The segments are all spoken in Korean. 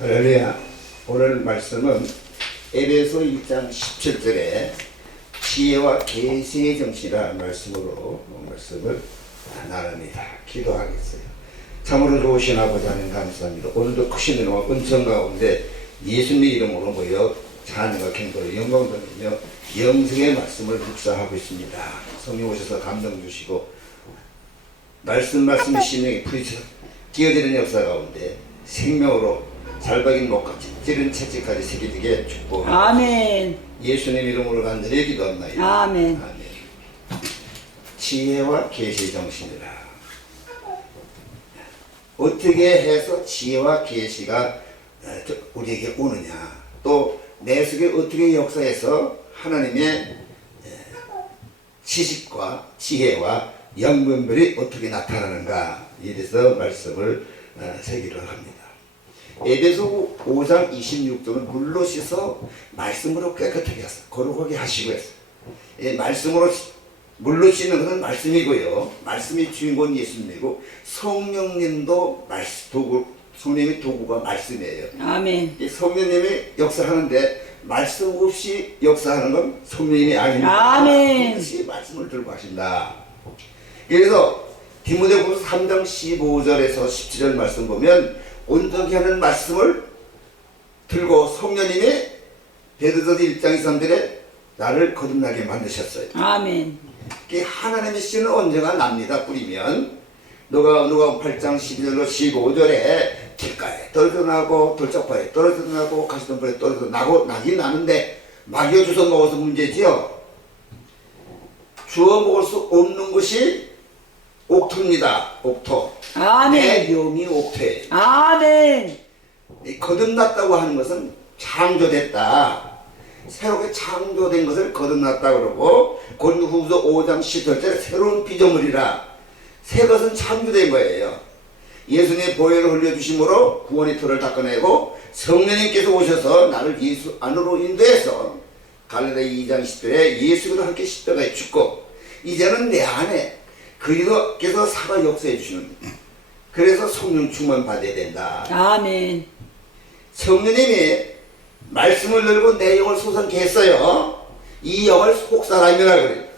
할렐루야. 오늘 말씀은 에베소 1장 17절에 지혜와 계시의 정신이라는 말씀으로 말씀을 나눕니다. 기도하겠어요. 참으로 좋으신 아버지 하나님 감사합니다. 오늘도 크신 은혜와 은총 가운데 예수님의 이름으로 모여 찬양과 경배로 영광 돌리며 영생의 말씀을 묵상하고 있습니다. 성령 오셔서 감동 주시고 말씀이 심령에 부딪혀 끼어지는 역사 가운데 생명으로 살박인 목같이 찌른 채찍까지 새겨지게 축복합니다. 아멘. 예수님 이름으로 간절히 기도합니다. 아멘. 아멘. 지혜와 계시 정신이라. 어떻게 해서 지혜와 계시가 우리에게 오느냐, 또 내 속에 어떻게 역사해서 하나님의 지식과 지혜와 영분별이 어떻게 나타나는가, 이래서 말씀을 새기를 합니다. 에베소 5장 26절은 물로 씻어 말씀으로 깨끗하게 하사 거룩하게 하시고 했어요. 말씀으로 물로 씻는 것은 말씀이고요, 말씀이 주인공은 예수님이고 성령님도 성령님의 도구가 말씀이에요. 아멘. 성령님이 역사하는데 말씀 없이 역사하는 건 성령님이 아닙니다. 아멘. 반드시 말씀을 들고 하신다. 그래서 디모데후서 3장 15절에서 17절 말씀 보면 온전히 하는 말씀을 들고 성령님이 베드로전서 1장 2, 3절에 나를 거듭나게 만드셨어요. 아멘. 하나님의 씨는 언제가 납니다. 뿌리면 누가복음 8장 12절로 15절에 길가에 떨어져 나고 돌짝바에 떨어져 나고 가시덤불에 떨어져 나고 나긴 나는데 마귀가 주워 먹어서 문제지요. 주워 먹을 수 없는 것이 옥토입니다. 옥토. 아멘. 내 영이 옥토예요. 아멘. 거듭났다고 하는 것은 창조됐다. 새롭게 창조된 것을 거듭났다 그러고, 고린도후서 5장 10절에 새로운 피조물이라. 새 것은 창조된 거예요. 예수님의 보혈을 흘려주심으로 구원의 틀을 닦아내고 성령님께서 오셔서 나를 예수 안으로 인도해서 갈라디아 2장 10절에 예수님과 함께 십자가에 죽고 이제는 내 안에 그리스도께서 살아 역사해 주시는 거예요. 그래서 성령 충만 받아야 된다. 아멘. 성령님이 말씀을 들고 내 영을 솟아게 했어요. 이 영을 속사람이라 그래요.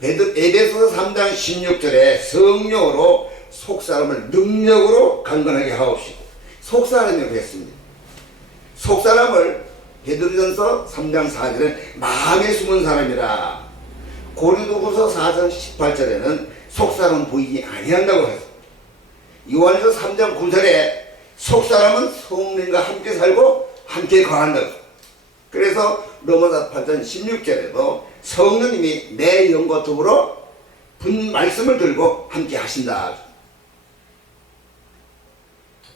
에베소서 3장 16절에 성령으로 속사람을 능력으로 강건하게 하옵시고 속사람이라고 했습니다. 속사람을 베드로전서 3장 4절에 마음에 숨은 사람이라. 고린도후서 4장 18절에는 속사람은 보이지 아니한다고 했습니다. 요한일서 3장 9절에 속사람은 성령과 함께 살고 함께 거한다고. 그래서 로마서 8장 16절에도 성령님이 내 영과 더불어 말씀을 들고 함께 하신다.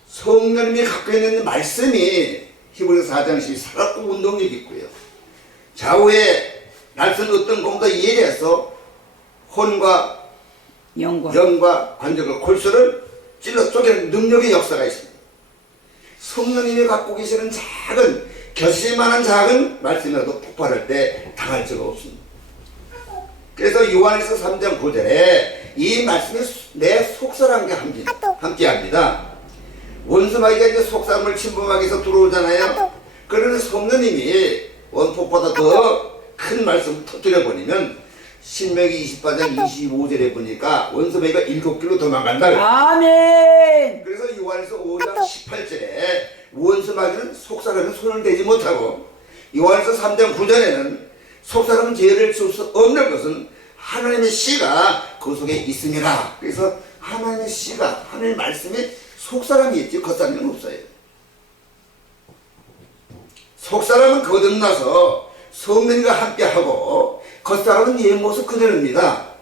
성령님이 갖고 있는 말씀이 히브리서 4장 12 살았고 운동력이 있고요, 좌우에 날선 어떤 공도 이해해서 혼과 영과 관절과 골수를 찔러 쪼개는 능력의 역사가 있습니다. 성령님이 갖고 계시는 작은 결실만한 작은 말씀이라도 폭발할 때 당할 수가 없습니다. 그래서 요한일서 3장 9절에 이 말씀이 내 속사람과 함께 합니다. 원수마귀가 이제 속사람을 침범하기 위해서 들어오잖아요. 그러면 성령님이 원폭보다 더 큰 말씀을 터뜨려 버리면 신명기 28장 25절에 보니까 원수마귀가 7길로 도망간다. 아멘. 그래서 요한일서 5장 18절에 원수마귀는 속사람은 손을 대지 못하고, 요한일서 3장 9절에는 속사람은 죄를 지을 수 없는 것은 하나님의 씨가 그 속에 있습니다. 그래서 하나님의 씨가, 하나님의 말씀이 속사람이 있지 겉사람은 없어요. 속사람은 거듭나서 성령과 함께하고 겉사람은 옛 모습 그대로입니다.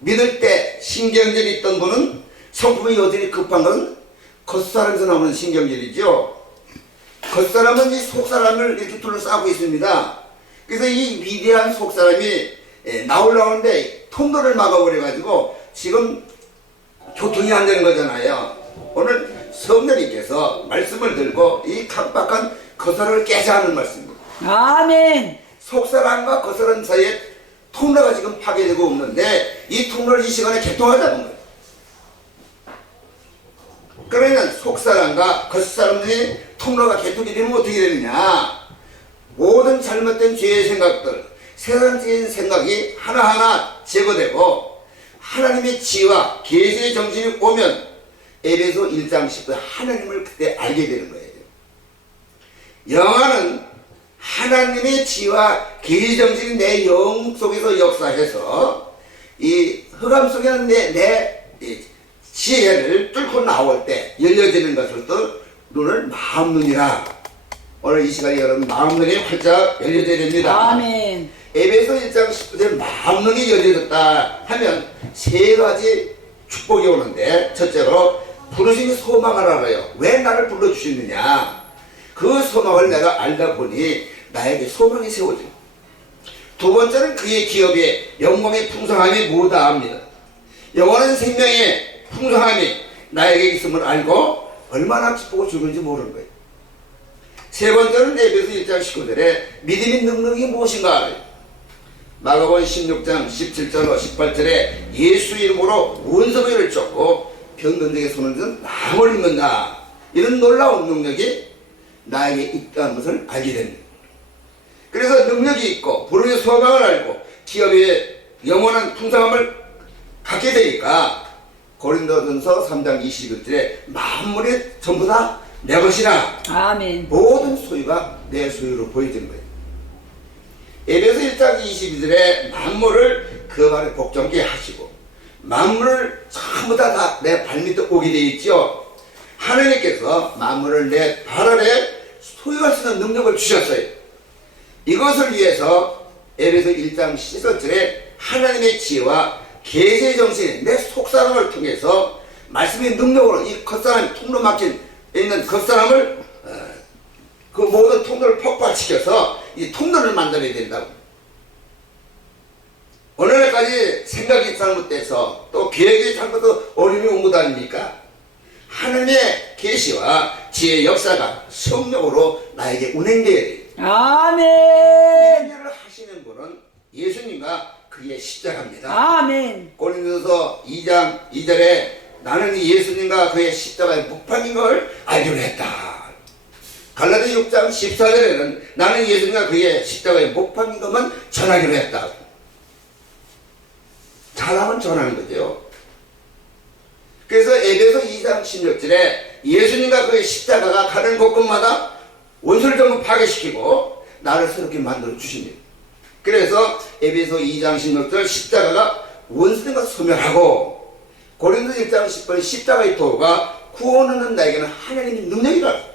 믿을 때 신경질이 있던 분은 성품이 여전히 급한 것은 겉사람에서 나오는 신경질이죠. 겉사람은 이 속사람을 이렇게 둘러싸고 있습니다. 그래서 이 위대한 속사람이 나오려는데 통로를 막아버려가지고 지금 교통이 안 되는 거잖아요. 오늘 성령님께서 말씀을 들고 이 각박한 겉사람을 깨자 하는 말씀입니다. 아멘. 속사람과 겉사람 사이에 통로가 지금 파괴되고 없는데 이 통로를 이 시간에 개통하자는 거예요. 그러면 속사람과 겉사람의 통로가 개통이 되면 어떻게 되느냐? 모든 잘못된 죄의 생각들, 세상적인 생각이 하나하나 제거되고 하나님의 지혜와 계시의 정신이 오면 에베소 1장 10절 하나님을 그때 알게 되는 거예요. 영화는 하나님의 지혜와 계시 정신이 내 영 속에서 역사해서 이 흑암 속에는 내 지혜를 뚫고 나올 때 열려지는 것을 또 눈을 마음눈이라. 오늘 이 시간에 여러분 마음눈이 활짝 열려져야 됩니다. 아멘. 에베소 1장 10절에 마음눈이 열려졌다 하면 세 가지 축복이 오는데, 첫째로 부르심이 소망을 알아요. 왜 나를 불러주시느냐? 그 소망을 내가 알다 보니 나에게 소망이 세워져요. 두 번째는 그의 기업에 영광의 풍성함이 무다합니다. 영원한 생명의 풍성함이 나에게 있음을 알고 얼마나 기쁘고 즐거운지 모르는 거예요. 세 번째는 에베소 1장 19절에 믿음의 능력이 무엇인가 알아요. 마가복음 16장 17절 18절에 예수 이름으로 원수를 쫓고 병든 자에게 손을 든 나음을 입는다. 이런 놀라운 능력이 나에게 있다는 것을 알게 됩니다. 그래서 능력이 있고 부르의 소망을 알고 기업의 영원한 풍성함을 갖게 되니까 고린도전서 3장 21절에 만물이 전부 다 내 것이라. 아멘. 모든 소유가 내 소유로 보여지는 거예요. 에베소 1장 22절에 만물을 그 발에 복종케 하시고 만물을 전부 다 내 발밑에 오게 되어 있죠. 하나님께서 만물을 내 발 아래 소유할 수 있는 능력을 주셨어요. 이것을 위해서 에베소 1장 14절에 하나님의 지혜와 계시의 정신이 내 속사람을 통해서 말씀의 능력으로 이 겉사람 통로 막힌 있는 겉사람을 그 모든 통로를 폭발시켜서 이 통로를 만들어야 된다고. 오늘날까지 생각이 잘못돼서 또 계획이 잘못돼서 어려움이 온 것 아닙니까? 하나님의 계시와 지혜의 역사가 성령으로 나에게 운행되어야 돼요. 아멘. 이런 일을 하시는 분은 예수님과 그의 십자가입니다. 아멘. 고린도서 2장 2절에 나는 예수님과 그의 십자가의 묵판인 걸 알기로 했다. 갈라디아 6장 14절에는 나는 예수님과 그의 십자가의 묵판인 것만 전하기로 했다. 잘하면 전하는 거죠. 그래서 에베소 2장 16절에 예수님과 그의 십자가가 가는 곳곳마다 원수를 전부 파괴시키고 나를 새롭게 만들어 주십니다. 그래서 에베소 2장 16절 십자가가 원수들과 소멸하고 고린도 1장 10절 십자가의 도가 구원하는 나에게는 하나님의 능력이라.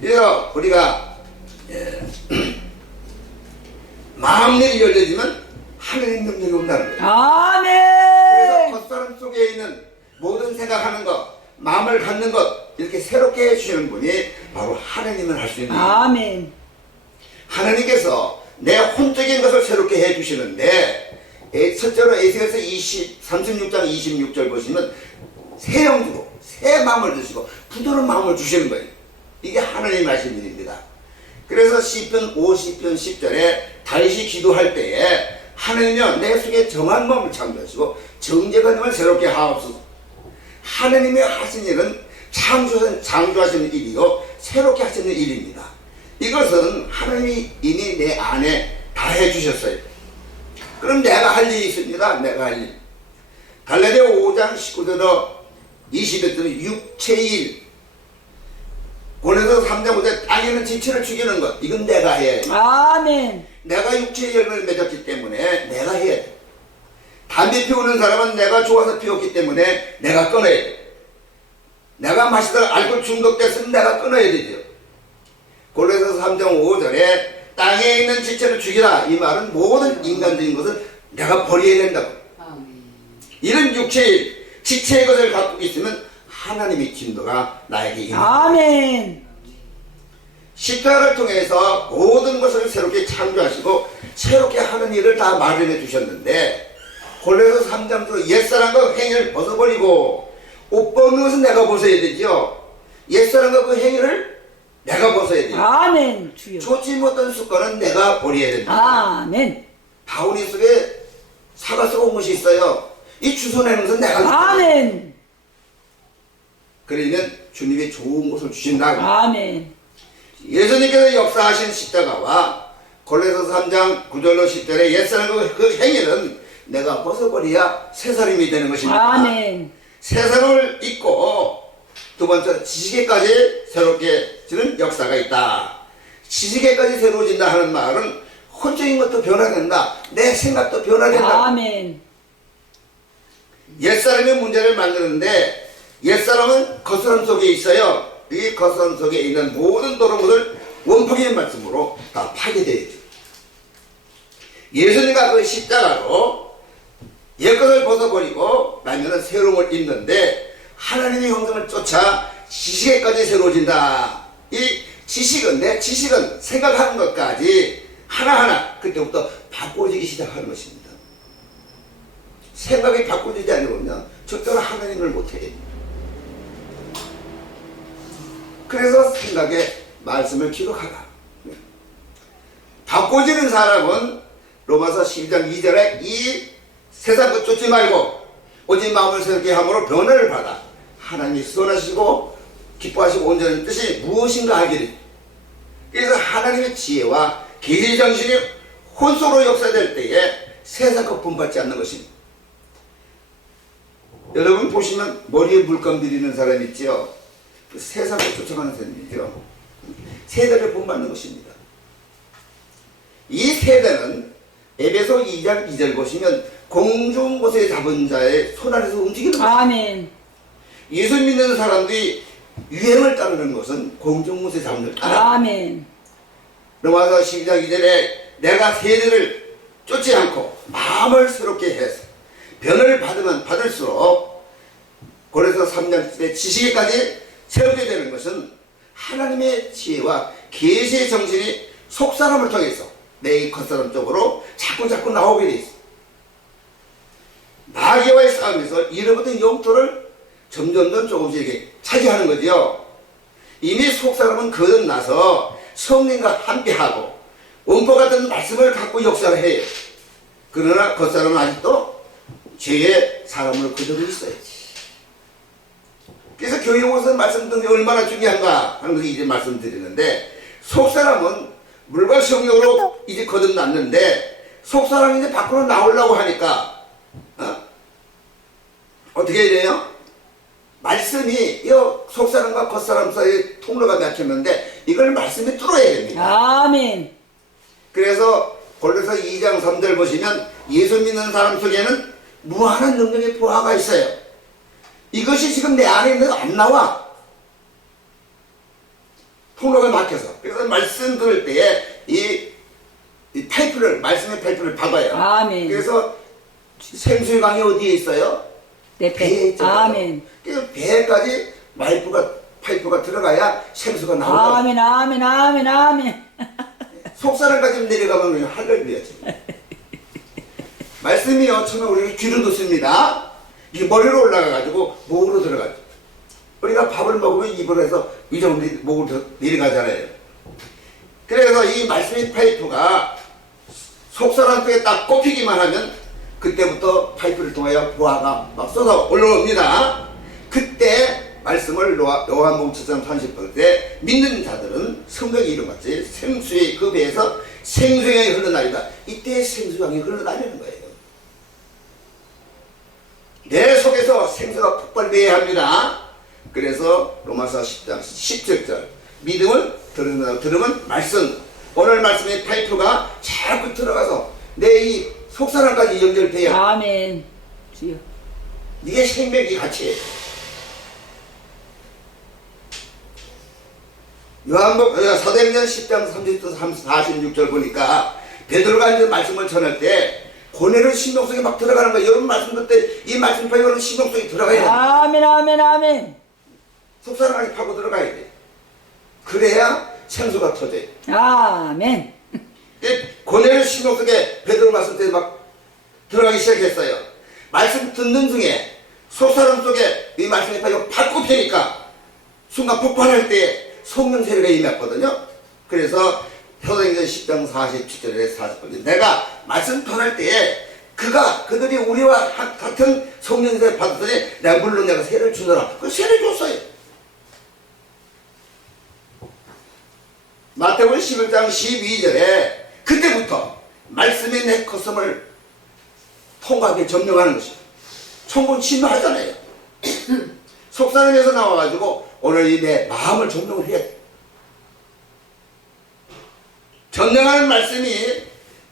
그래서 우리가 마음이 열려지면 하나님의 능력이 온다는 거예요. 아멘. 그래서 겉사람 속에 있는 모든 생각하는 것, 마음을 갖는 것 이렇게 새롭게 해주시는 분이 바로 하나님을 할 수 있는 거예요. 아멘. 하나님께서 내 혼적인 것을 새롭게 해주시는데, 첫째로 에스겔서 36장 26절 보시면 새 영주로 새 마음을 주시고 부드러운 마음을 주시는 거예요. 이게 하나님의 하신 일입니다. 그래서 시편 50편 10절에 다윗이 기도할 때에 하나님이여 내 속에 정한 마음을 창조하시고 정죄관념을 새롭게 하옵소서. 하나님의 하신 일은 창조하시는 일이요 새롭게 하시는 일입니다. 이것은 하나님이 이미 내 안에 다 해주셨어요. 그럼 내가 할 일이 있습니다. 내가 할 일. 갈라디아 5장 19절 20절은 육체의 일. 고린도서 3장 5절 땅에는 지체를 죽이는 것. 이건 내가 해야 돼. 아멘. 내가 육체의 열매를 맺었기 때문에 내가 해야 돼. 담배 피우는 사람은 내가 좋아서 피웠기 때문에 내가 끊어야 돼. 내가 마시다가 알코올 중독됐으면 내가 끊어야 되죠. 고린도서 3장 5절에 땅에 있는 지체를 죽이라. 이 말은 모든 인간적인 것을 내가 버려야 된다고. 이런 육체의 지체의 것을 갖고 있으면 하나님의 진도가 나에게 임합니다. 아멘. 십자가를 통해서 모든 것을 새롭게 창조하시고 새롭게 하는 일을 다 마련해 주셨는데, 골로새 3장도 옛사람과 행위를 벗어버리고 옷 벗는 것은 내가 벗어야 되죠. 옛사람과 그 행위를 내가 벗어야 돼요. 아멘. 주여. 좋지 못한 습관은 내가 버려야 됩니다. 아멘. 바구니 속에 사과 썩은 것이 있어요. 이 주워내는 것은 내가 아멘. 그러면 주님이 좋은 것을 주신다. 아멘. 예수님께서 역사하신 십자가와 골로새서 3장 9절로 10절에 옛사람 그 행위는 내가 벗어버려야 새사람이 되는 것입니다. 아멘. 새사람을 잊고 두 번째 지식에까지 새롭게 지는 역사가 있다. 지식에까지 새로워진다 하는 말은 혼적인 것도 변화된다. 내 생각도 변화된다. 아멘. 옛사람의 문제를 만드는데 옛사람은 겉사람 속에 있어요. 이 겉사람 속에 있는 모든 도로물을 원폭의 말씀으로 다 파괴되어야죠. 예수님과 그 십자가로 옛것을 벗어버리고 나면은 새로움을 입는데 하나님의 형상을 쫓아 지식에까지 새로워진다. 이 지식은 내 지식은 생각하는 것까지 하나하나 그때부터 바꿔지기 시작하는 것입니다. 생각이 바꿔지지 않으면 절대로 하나님을 못해요. 그래서 생각에 말씀을 기록하라. 바꿔지는 사람은 로마서 12장 2절에 이 세상 것 쫓지 말고 오직 마음을 새롭게 함으로 변화를 받아 하나님이 선하시고 기뻐하시고 온전한 뜻이 무엇인가 하기를. 그래서 하나님의 지혜와 계시 정신이 혼속으로 역사될 때에 세상 것 본받지 않는 것입니다. 여러분 보시면 머리에 물감 들이는 사람 있지요. 그 세상을 쫓아가는 사람이죠. 세대를 본받는 것입니다. 이 세대는 에베소 2장 2절 보시면 공중 곳에 잡은 자의 손 안에서 움직이는 것입니다. 아멘. 예수 믿는 사람들이 유행을 따르는 것은 공중 곳에 잡은 자를 따라. 아멘. 로마서 12장 2절에 내가 세대를 쫓지 않고 마음을 새롭게 해서 변을 받으면 받을수록 고레서 3장 10절에 지식에까지 세우게 되는 것은 하나님의 지혜와 계시의 정신이 속사람을 통해서 내 겉사람 쪽으로 자꾸 나오게 돼 있어. 마귀와의 싸움에서 잃어버린 영토를 점점 조금씩 이렇게 차지하는 거죠. 이미 속사람은 거듭나서 성령과 함께하고 원포 같은 말씀을 갖고 역사를 해요. 그러나 겉사람은 아직도 죄의 사람으로 그대로 있어요. 그래서 교회에서 말씀드린 게 얼마나 중요한가 하는 것을 이제 말씀드리는데, 속사람은 물과 성령으로 이제 거듭났는데 속사람이 이제 밖으로 나오려고 하니까 어떻게 해야 돼요? 말씀이 이 속사람과 겉사람 사이에 통로가 막혔는데 이걸 말씀이 뚫어야 됩니다. 아멘. 그래서 골로새 2장 3절 보시면 예수 믿는 사람 속에는 무한한 능력의 보화가 있어요. 이것이 지금 내 안에 있는 안 나와. 통로가 막혀서. 그래서 말씀 들을 때에 이 파이프를, 말씀의 파이프를 박아요. 아멘. 그래서 생수의 강이 어디에 있어요? 내 배에 배. 있잖아요. 아멘. 그래서 배에까지 파이프가 들어가야 생수가 나온다. 아멘. 아멘. 아멘. 아멘. 속사람까지 내려가면 그냥 할렐루야지. 말씀이요, 처음에 우리가 귀로 듣습니다. 이게 머리로 올라가가지고 목으로 들어가죠. 우리가 밥을 먹으면 입으로 해서 위로 목으로 내려가잖아요. 그래서 이 말씀의 파이프가 속사람 속에 딱 꼽히기만 하면 그때부터 파이프를 통하여 보화가 막 쏟아 올라옵니다. 그때 말씀을 요한복음 7장 30절에 믿는 자들은 성경의 이름같이 생수의 그 배에서 생수강이 흘러나리다. 이때 생수강이 흘러나리는 거예요. 내 속에서 생수가 폭발되어야 합니다. 그래서 로마서 10장 17절 믿음을 들으면 말씀. 오늘 말씀의 파이프가 자꾸 들어가서 내 이 속사람까지 연결돼야. 아멘. 주여. 이게 생명이 같이. 사도행전 10장 46절 보니까 베드로가 이제 말씀을 전할 때 고뇌를 심령 속에 막 들어가는 거예요. 여러분 말씀 듣때 이 말씀 파이프는 심령 속에 들어가야 돼. 아멘. 아멘. 아멘. 속사람까지 파고 들어가야 돼. 그래야 생수가 터져요. 아멘. 고뇌를 심령 속에 베드로 말씀 때 막 들어가기 시작했어요. 말씀 듣는 중에 속사람 속에 이 말씀이 팍 꼽히니까 순간 폭발할 때 성령 세례가 임했거든요. 그래서 사도행전 10장 47절에 40절 내가 말씀 전할 때에 그들이 우리와 같은 성령 세례 받았더니 내가 물론 내가 세례를 주노라. 그 세례 줬어요. 마태복음 11장 12절에 그때부터 말씀이 내 겉섬을 통과하게 점령하는 것이에요. 천군 침노하잖아요. 속사람에서 나와가지고 오늘 이 내 마음을 점령을 해야 돼. 점령하는 말씀이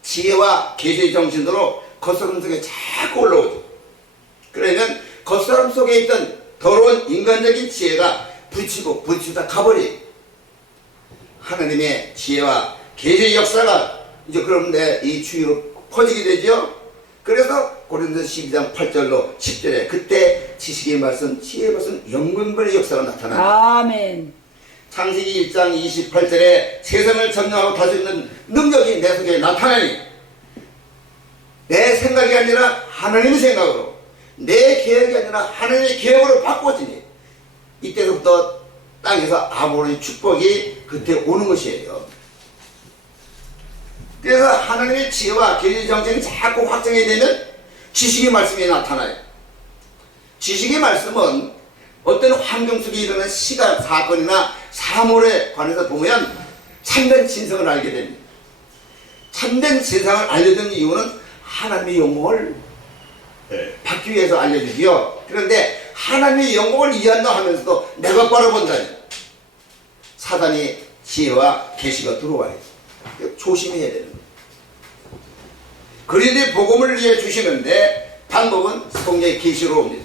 지혜와 계시의 정신으로 겉사람 속에 자꾸 올라오죠. 그러면 겉사람 속에 있던 더러운 인간적인 지혜가 부치다 가버리. 하나님의 지혜와 계시의 역사가 이제 그런데 이 주위로 퍼지게 되죠. 그래서 고린도서 12장 8절로 10절에 그때 지식의 말씀, 지혜의 말씀, 영분별의 역사가 나타납니다. 아멘. 창세기 1장 28절에 세상을 점령하고 다스리는 능력이 내 속에 나타나니 내 생각이 아니라 하나님의 생각으로, 내 계획이 아니라 하나님의 계획으로 바꿔지니 이때부터 땅에서 아브라함의 축복이 그때 오는 것이에요. 그래서 하나님의 지혜와 계시의 정신이 자꾸 확정이 되면 지식의 말씀이 나타나요. 지식의 말씀은 어떤 환경 속에 일어나는 시간, 사건이나 사물에 관해서 보면 참된 진성을 알게 됩니다. 참된 진상을 알려주는 이유는 하나님의 영광을 받기 위해서 알려주지요. 그런데 하나님의 영광을 이해한다 하면서도 내가 바라본다니 사단이 지혜와 계시가 들어와요. 조심해야 되는 거예요. 그런데 복음을 위해 주시는데 방법은 성령의 계시로 옵니다.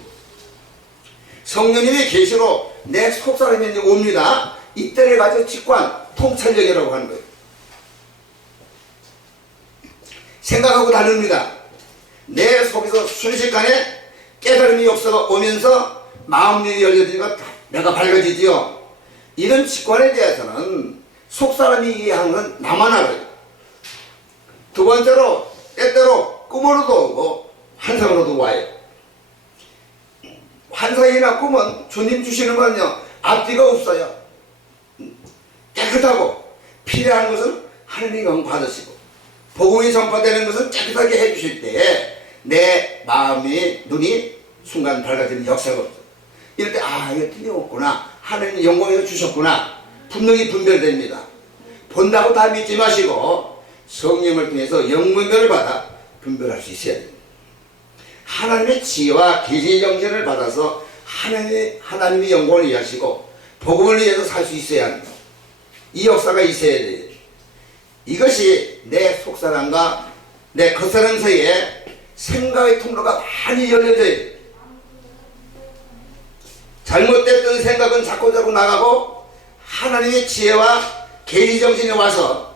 성령님의 계시로 내 속사람이 옵니다. 이때를 가지고 직관, 통찰력이라고 하는 거예요. 생각하고 다릅니다. 내 속에서 순식간에 깨달음의 역사가 오면서 마음이 열려지니까 내가 밝아지지요. 이런 직관에 대해서는 속사람이 이해하는 건 나만 알아요. 두 번째로 때때로 꿈으로도 오고 환상으로도 와요. 환상이나 꿈은 주님 주시는 건요 앞뒤가 없어요. 깨끗하고 필요한 것은 하나님이 영 받으시고 복음이 전파되는 것은 깨끗하게 해주실 때에 내 마음이 눈이 순간 밝아지는 역사가 없어요. 이럴 때 이거 틀림없구나, 하나님이 영광에서 주셨구나 분명히 분별됩니다. 본다고 다 믿지 마시고 성령을 통해서 영분별을 받아 분별할 수 있어야 됩니다. 하나님의 지혜와 계시의 정신을 받아서 하나님의 영광을 이해하시고 복음을 위해서 살 수 있어야 합니다. 이 역사가 있어야 돼요. 이것이 내 속사람과 내 겉사람 사이에 생각의 통로가 많이 열려져요. 잘못됐던 생각은 자꾸자꾸 나가고 하나님의 지혜와 계시 정신이 와서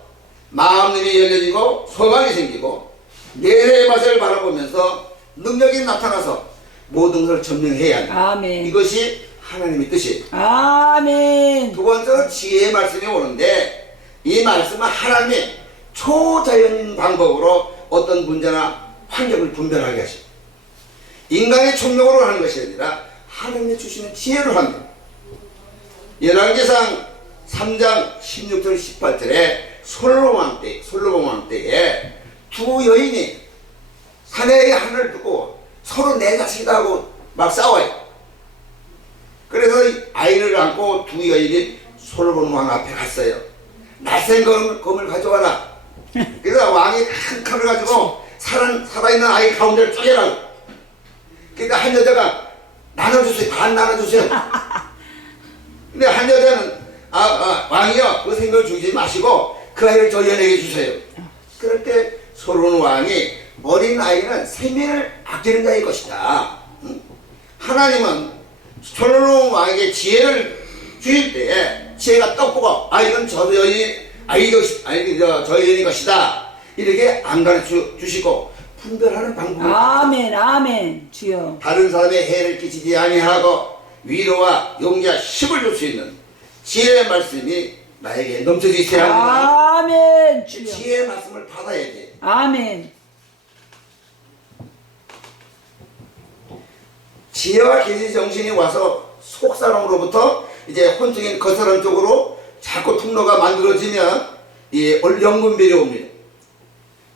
마음 눈이 열려지고 소망이 생기고 내세의 맛을 바라보면서 능력이 나타나서 모든 것을 점령해야 합니다. 아멘. 이것이 하나님의 뜻이에요. 아멘. 두 번째로 지혜의 말씀이 오는데 이 말씀은 하나님의 초자연인 방법으로 어떤 문제나 환경을 분별하게 하십니다. 인간의 총력으로 하는 것이 아니라 하나님이 주시는 지혜로 합니다. 열왕기상 3장 16절 18절에 솔로몬 왕 때에 두 여인이 사내의 하늘을 두고 서로 내 자식이다 하고 막 싸워요. 그래서 아이를 안고 두 여인이 솔로몬 왕 앞에 갔어요. 낯선 검을 가져와라. 그래서 왕이 큰 칼을 가지고 살아있는 아이 가운데를 쪼개라고. 그러니까 한 여자가 나눠주세요. 반 나눠주세요. 근데 한 여자는 왕이요 그 생각을 주지 마시고 그 아이를 저 여인에게 주세요. 그럴 때 솔로몬 왕이 어린 아이는 생명을 아끼는 자일 것이다. 하나님은 솔로몬 왕에게 지혜를 주실 때에 지혜가 떡보고 이건 저 여인의 것이다. 이렇게 안 가르쳐 주시고 분별하는 방법을 아멘. 아멘. 주여. 다른 사람의 해를 끼치지 아니하고 위로와 용기와 힘을 줄 수 있는 지혜의 말씀이 나에게 넘쳐져 있어야 합니다. 아멘. 주여. 지혜의 말씀을 받아야 돼. 아멘. 지혜와 계시 정신이 와서 속사람으로부터 이제 혼적인 겉사람 쪽으로 자꾸 통로가 만들어지면 이 영분별이 옵니다.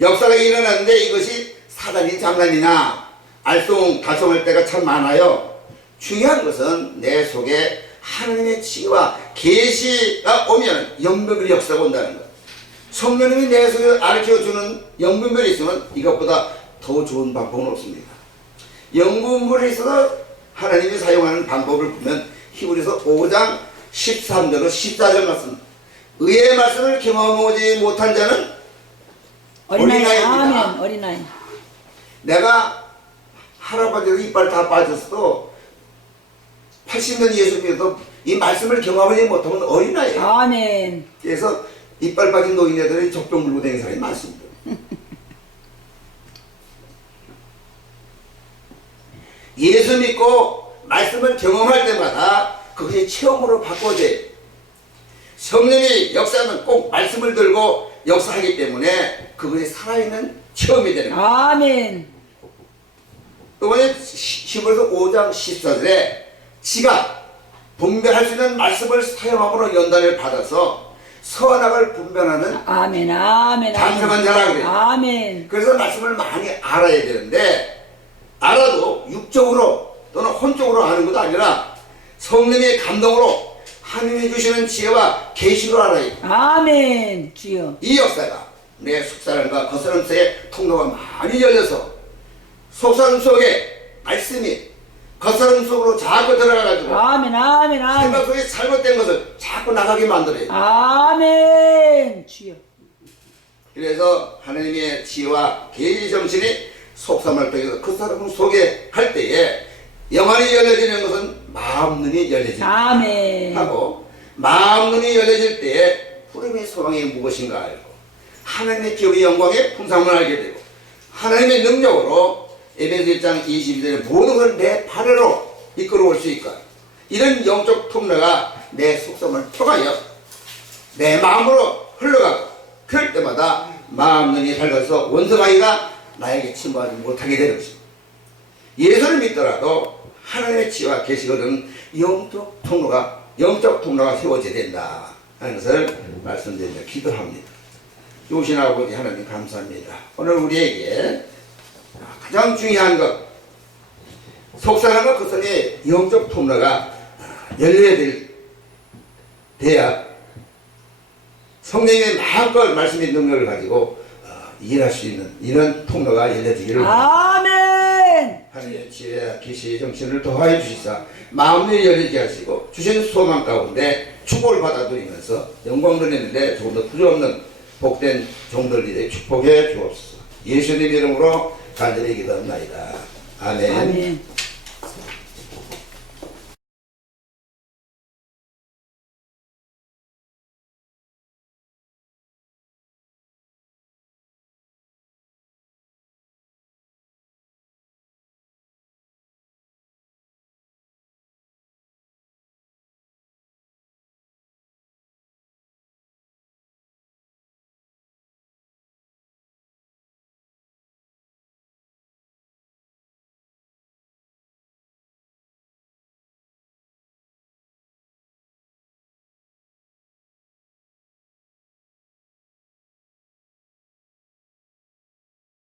역사가 일어나는데 이것이 사단이 장난이나 알쏭달쏭할 때가 참 많아요. 중요한 것은 내 속에 하나님의 지혜와 계시가 오면 영분별의 역사가 온다는 것. 성령님이 내 속에 가르쳐주는 영분별이 있으면 이것보다 더 좋은 방법은 없습니다. 영분별에 있어서 하나님이 사용하는 방법을 보면 히브리서 5장 13절로 14절 말씀. 의의 말씀을 경험하지 못한 자는 어린아이. 어린아이입니다. 아멘. 어린아이. 내가 할아버지가 이빨 다 빠졌어도 80년 예수 믿어도 이 말씀을 경험하지 못하면 어린아이예요. 아멘. 그래서 이빨 빠진 노인네들이 적병 물고 다니는 사람이 많습니다. 예수 믿고 말씀을 경험할 때마다 그것이 체험으로 바꿔져요. 성령이 역사는 꼭 말씀을 들고 역사하기 때문에 그것이 살아있는 체험이 되는 거예요. 아멘. 이번에 히브리서 5장 14절에 지가 분별할 수 있는 말씀을 사용함으로 연단을 받아서 선악을 분별하는 아멘. 아멘. 단정한 자라 그래요. 아멘. 그래서 말씀을 많이 알아야 되는데 알아도 육적으로 또는 혼적으로 아는 것도 아니라 성령의 감동으로 하나님이 주시는 지혜와 계시로 알아야 돼요. 아멘. 주여. 이 역사가 내 속사람과 겉사람의 통로가 많이 열려서 속사람 속에 말씀이 겉사람 속으로 자꾸 들어가가지고 아멘. 아멘. 아멘. 생각 속에 잘못된 것을 자꾸 나가게 만들어요. 아멘. 주여. 그래서 하나님의 지혜와 계시 정신이 속사람을 통해서 그 사람 속에 할 때에 영안이 열려지는 것은 마음 눈이 열려진다 아멘. 하고 마음 눈이 열려질 때에 푸름의 소망이 무엇인가 알고 하나님의 기업의 영광의 풍성을 알게 되고 하나님의 능력으로 에베소 1장 22절에 모든 걸 내 발으로 이끌어올 수 있고 이런 영적 통로가 내 속성을 통하여 내 마음으로 흘러가고 그럴 때마다 마음 눈이 밝아서 원성아이가 나에게 침범하지 못하게 되는 것입니다. 예수를 믿더라도 하나님의 지혜와 계시거든 영적 통로가 세워져야 된다 하는 것을 말씀드리며 기도합니다. 좋으신 아버지 하나님 감사합니다. 오늘 우리에게 가장 중요한 것 속사람과 그 속에 영적 통로가 열려야 돼야 성령의 마음껏 말씀의 능력을 가지고 일할 수 있는 이런 통로가 열려지기를 아멘. 하나님의 지혜와 계시의 정신을 더하여 주시사 마음을 열리게 하시고 주신 소망 가운데 축복을 받아 누리면서 영광 돌리는데 조금 더 부족없는 복된 종들이 축복해 주옵소서. 예수님 이름으로 간절히 기도합니다. 아멘. 아멘.